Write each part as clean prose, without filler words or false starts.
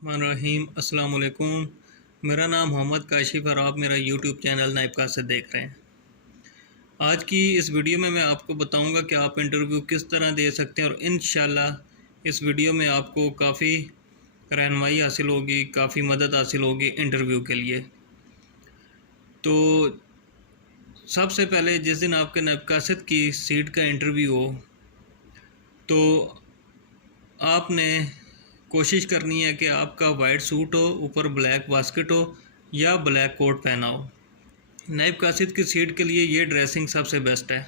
रहीम अस्सलाम वालेकुम। मेरा नाम मोहम्मद काशिफ और आप मेरा यूट्यूब चैनल नाइब कासिद देख रहे हैं। आज की इस वीडियो में मैं आपको बताऊंगा कि आप इंटरव्यू किस तरह दे सकते हैं और इंशाल्लाह इस वीडियो में आपको काफ़ी रहनुमाई हासिल होगी, काफ़ी मदद हासिल होगी इंटरव्यू के लिए। तो सबसे पहले जिस दिन आपके नाइब कासिद की सीट का इंटरव्यू हो तो आपने कोशिश करनी है कि आपका वाइट सूट हो, ऊपर ब्लैक बास्केट हो या ब्लैक कोट पहना हो। नाइब कासिद की सीट के लिए ये ड्रेसिंग सबसे बेस्ट है,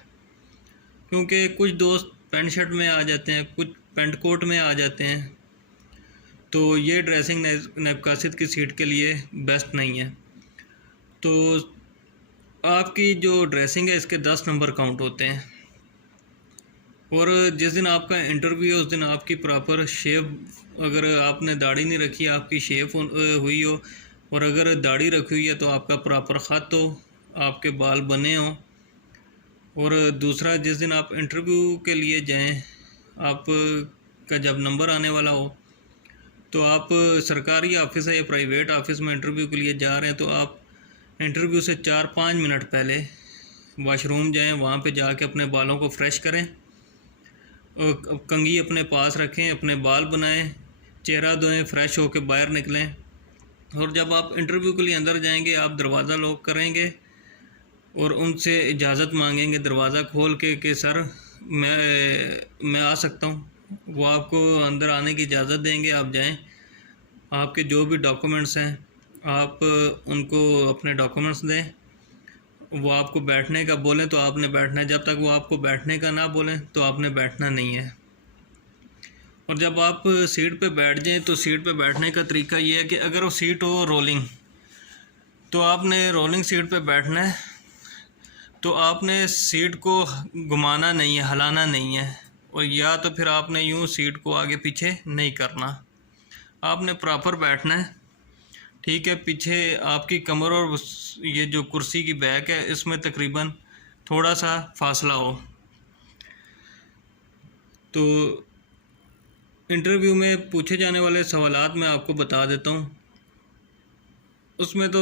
क्योंकि कुछ दोस्त पैंट शर्ट में आ जाते हैं, कुछ पैंट कोट में आ जाते हैं, तो ये ड्रेसिंग नाइब कासिद की सीट के लिए बेस्ट नहीं है। तो आपकी जो ड्रेसिंग है इसके 10 नंबर काउंट होते हैं और जिस दिन आपका इंटरव्यू है उस दिन आपकी प्रॉपर शेव, अगर आपने दाढ़ी नहीं रखी, आपकी शेव हुई हो, और अगर दाढ़ी रखी हुई है तो आपका प्रॉपर ख़त हो, आपके बाल बने हों। और दूसरा, जिस दिन आप इंटरव्यू के लिए जाएं, आपका जब नंबर आने वाला हो तो आप सरकारी ऑफिस है या प्राइवेट ऑफिस में इंटरव्यू के लिए जा रहे हैं तो आप इंटरव्यू से 4-5 मिनट पहले वॉशरूम जाएं, वहाँ पे जाके अपने बालों को फ्रेश करें, कंघी अपने पास रखें, अपने बाल बनाएं, चेहरा धोएं, फ्रेश होकर बाहर निकलें। और जब आप इंटरव्यू के लिए अंदर जाएंगे आप दरवाज़ा लॉक करेंगे और उनसे इजाज़त मांगेंगे दरवाज़ा खोल के कि सर मैं आ सकता हूँ। वो आपको अंदर आने की इजाज़त देंगे, आप जाएं। आपके जो भी डॉक्यूमेंट्स हैं आप उनको अपने डॉक्यूमेंट्स दें। वो आपको बैठने का बोलें तो आपने बैठना है, जब तक वो आपको बैठने का ना बोलें तो आपने बैठना नहीं है। और जब आप सीट पे बैठ जाएं तो सीट पे बैठने का तरीका ये है कि अगर वो सीट हो रोलिंग तो आपने रोलिंग सीट पे बैठना है, तो आपने सीट को घुमाना नहीं है, हिलाना नहीं है, और या तो फिर आपने यूँ सीट को आगे पीछे नहीं करना, आपने प्रॉपर बैठना है। ठीक है, पीछे आपकी कमर और ये जो कुर्सी की बैक है इसमें तकरीबन थोड़ा सा फासला हो। तो इंटरव्यू में पूछे जाने वाले सवालात मैं आपको बता देता हूँ। उसमें तो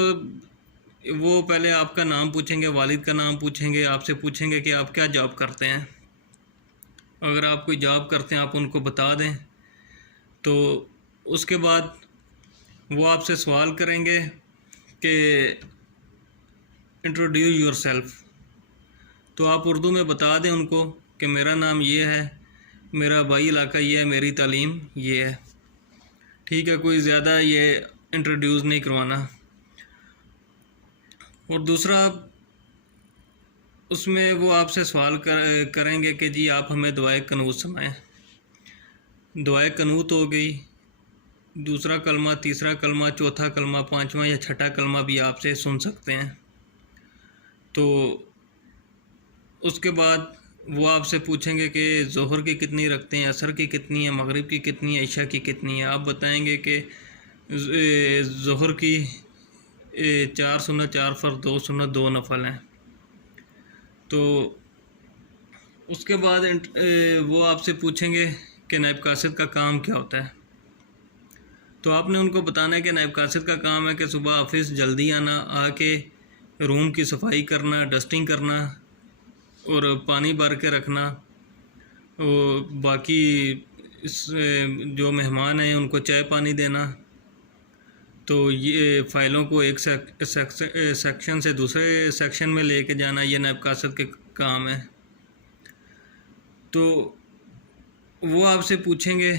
वो पहले आपका नाम पूछेंगे, वालिद का नाम पूछेंगे, आपसे पूछेंगे कि आप क्या जॉब करते हैं। अगर आप कोई जॉब करते हैं आप उनको बता दें। तो उसके बाद वो आपसे सवाल करेंगे कि इंट्रोड्यूस योरसेल्फ। तो आप उर्दू में बता दें उनको कि मेरा नाम ये है, मेरा भाई इलाका ये है, मेरी तालीम ये है। ठीक है, कोई ज़्यादा ये इंट्रोड्यूस नहीं करवाना। और दूसरा, उसमें वो आपसे सवाल करेंगे कि जी आप हमें दुआए कनूत सुनाएं। दुआए कनूत हो गई, दूसरा कलमा, तीसरा कलमा, चौथा कलमा, पांचवा या छठा कलमा भी आपसे सुन सकते हैं। तो उसके बाद वो आपसे पूछेंगे कि ज़ोहर की कितनी रखते हैं, असर की कितनी है, मगरिब की कितनी है, इशा की कितनी है। आप बताएंगे कि ज़ोहर की 4 सुन्नत 4 फ़र्ज़ 2 सुन्नत 2 नफल हैं। तो उसके बाद वो आपसे पूछेंगे कि नायब कासिद का काम क्या होता है। तो आपने उनको बताना है कि नायब कासिद का काम है कि सुबह ऑफिस जल्दी आना, आके रूम की सफाई करना, डस्टिंग करना और पानी भर के रखना, और बाकी जो मेहमान हैं उनको चाय पानी देना। तो ये फ़ाइलों को एक सेक्शन से दूसरे सेक्शन में लेके जाना, ये नायब कासिद के काम है। तो वो आपसे पूछेंगे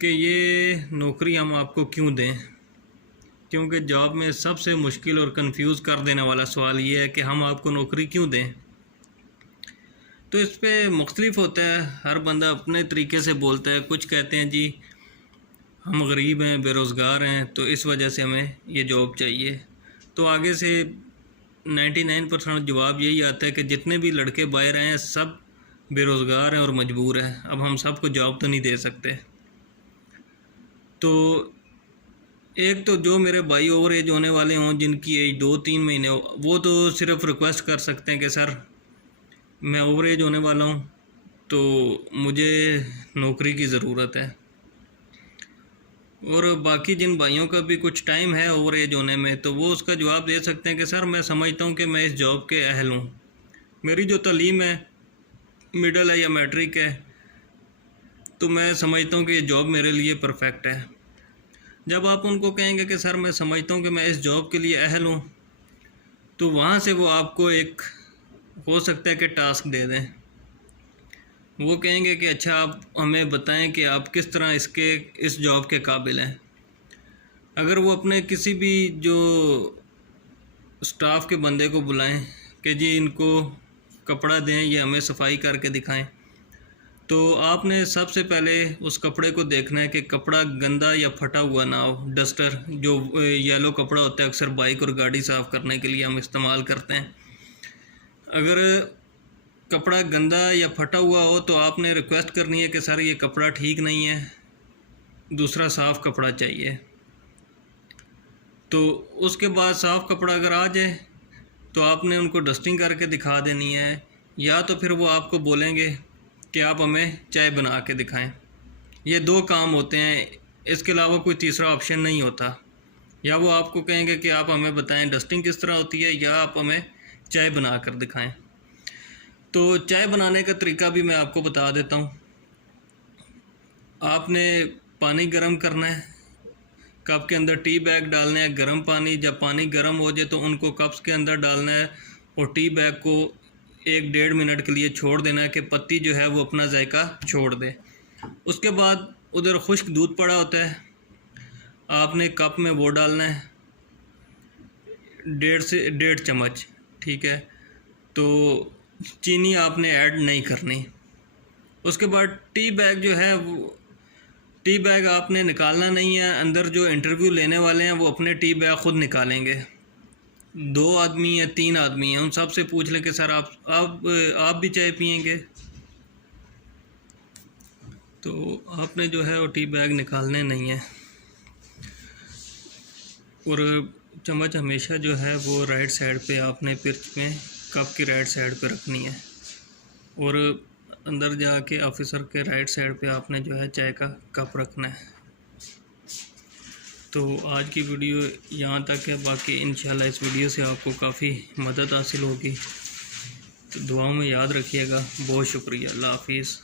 कि ये नौकरी हम आपको क्यों दें, क्योंकि जॉब में सबसे मुश्किल और कंफ्यूज कर देने वाला सवाल ये है कि हम आपको नौकरी क्यों दें। तो इस पर मुख्तलिफ होता है, हर बंदा अपने तरीके से बोलता है। कुछ कहते हैं जी हम गरीब हैं, बेरोज़गार हैं, तो इस वजह से हमें ये जॉब चाहिए। तो आगे से 99% जवाब यही आता है कि जितने भी लड़के बाहर आए हैं सब बेरोज़गार हैं और मजबूर हैं, अब हम सबको जॉब तो नहीं दे सकते। तो एक तो जो मेरे भाई ओवर एज होने वाले हों, जिनकी एज 2-3 महीने हो, वो तो सिर्फ रिक्वेस्ट कर सकते हैं कि सर मैं ओवर एज होने वाला हूँ तो मुझे नौकरी की ज़रूरत है। और बाकी जिन भाइयों का भी कुछ टाइम है ओवर एज होने में, तो वो उसका जवाब दे सकते हैं कि सर मैं समझता हूँ कि मैं इस जॉब के अहल हूँ, मेरी जो तालीम है मिडल है या मैट्रिक है, तो मैं समझता हूँ कि ये जॉब मेरे लिए परफेक्ट है। जब आप उनको कहेंगे कि सर मैं समझता हूँ कि मैं इस जॉब के लिए अहल हूँ, तो वहाँ से वो आपको एक हो सकता है कि टास्क दे दें। वो कहेंगे कि अच्छा आप हमें बताएं कि आप किस तरह इस जॉब के काबिल हैं। अगर वो अपने किसी भी जो स्टाफ के बंदे को बुलाएं कि जी इनको कपड़ा दें, ये हमें सफाई करके दिखाएं, तो आपने सबसे पहले उस कपड़े को देखना है कि कपड़ा गंदा या फटा हुआ ना हो। डस्टर जो येलो कपड़ा होता है अक्सर बाइक और गाड़ी साफ़ करने के लिए हम इस्तेमाल करते हैं, अगर कपड़ा गंदा या फटा हुआ हो तो आपने रिक्वेस्ट करनी है कि सर ये कपड़ा ठीक नहीं है, दूसरा साफ़ कपड़ा चाहिए। तो उसके बाद साफ़ कपड़ा अगर आ जाए तो आपने उनको डस्टिंग करके दिखा देनी है, या तो फिर वो आपको बोलेंगे कि आप हमें चाय बना के दिखाएं। ये 2 काम होते हैं, इसके अलावा कोई तीसरा ऑप्शन नहीं होता। या वो आपको कहेंगे कि आप हमें बताएं डस्टिंग किस तरह होती है, या आप हमें चाय बना कर दिखाएं। तो चाय बनाने का तरीका भी मैं आपको बता देता हूँ। आपने पानी गर्म करना है, कप के अंदर टी बैग डालना है गर्म पानी। जब पानी गर्म हो जाए तो उनको कप्स के अंदर डालना है और टी बैग को 1-1.5 मिनट के लिए छोड़ देना है कि पत्ती जो है वो अपना जायका छोड़ दे। उसके बाद उधर खुश्क दूध पड़ा होता है, आपने कप में वो डालना है 1.5 से 1.5 चम्मच, ठीक है। तो चीनी आपने ऐड नहीं करनी। उसके बाद टी बैग जो है वो टी बैग आपने निकालना नहीं है। अंदर जो इंटरव्यू लेने वाले हैं वो अपने टी बैग ख़ुद निकालेंगे। 2 आदमी या 3 आदमी हैं, उन सब से पूछ लें कि सर आप भी चाय पियेंगे, तो आपने जो है वो टी बैग निकालने नहीं है। और चम्मच हमेशा जो है वो राइट साइड पे आपने पिर्च में कप की राइट साइड पे रखनी है, और अंदर जाके ऑफिसर के राइट साइड पे आपने जो है चाय का कप रखना है। तो आज की वीडियो यहाँ तक है, बाकी इंशाल्लाह इस वीडियो से आपको काफ़ी मदद हासिल होगी। तो दुआओं में याद रखिएगा। बहुत शुक्रिया। अल्लाह हाफिज़।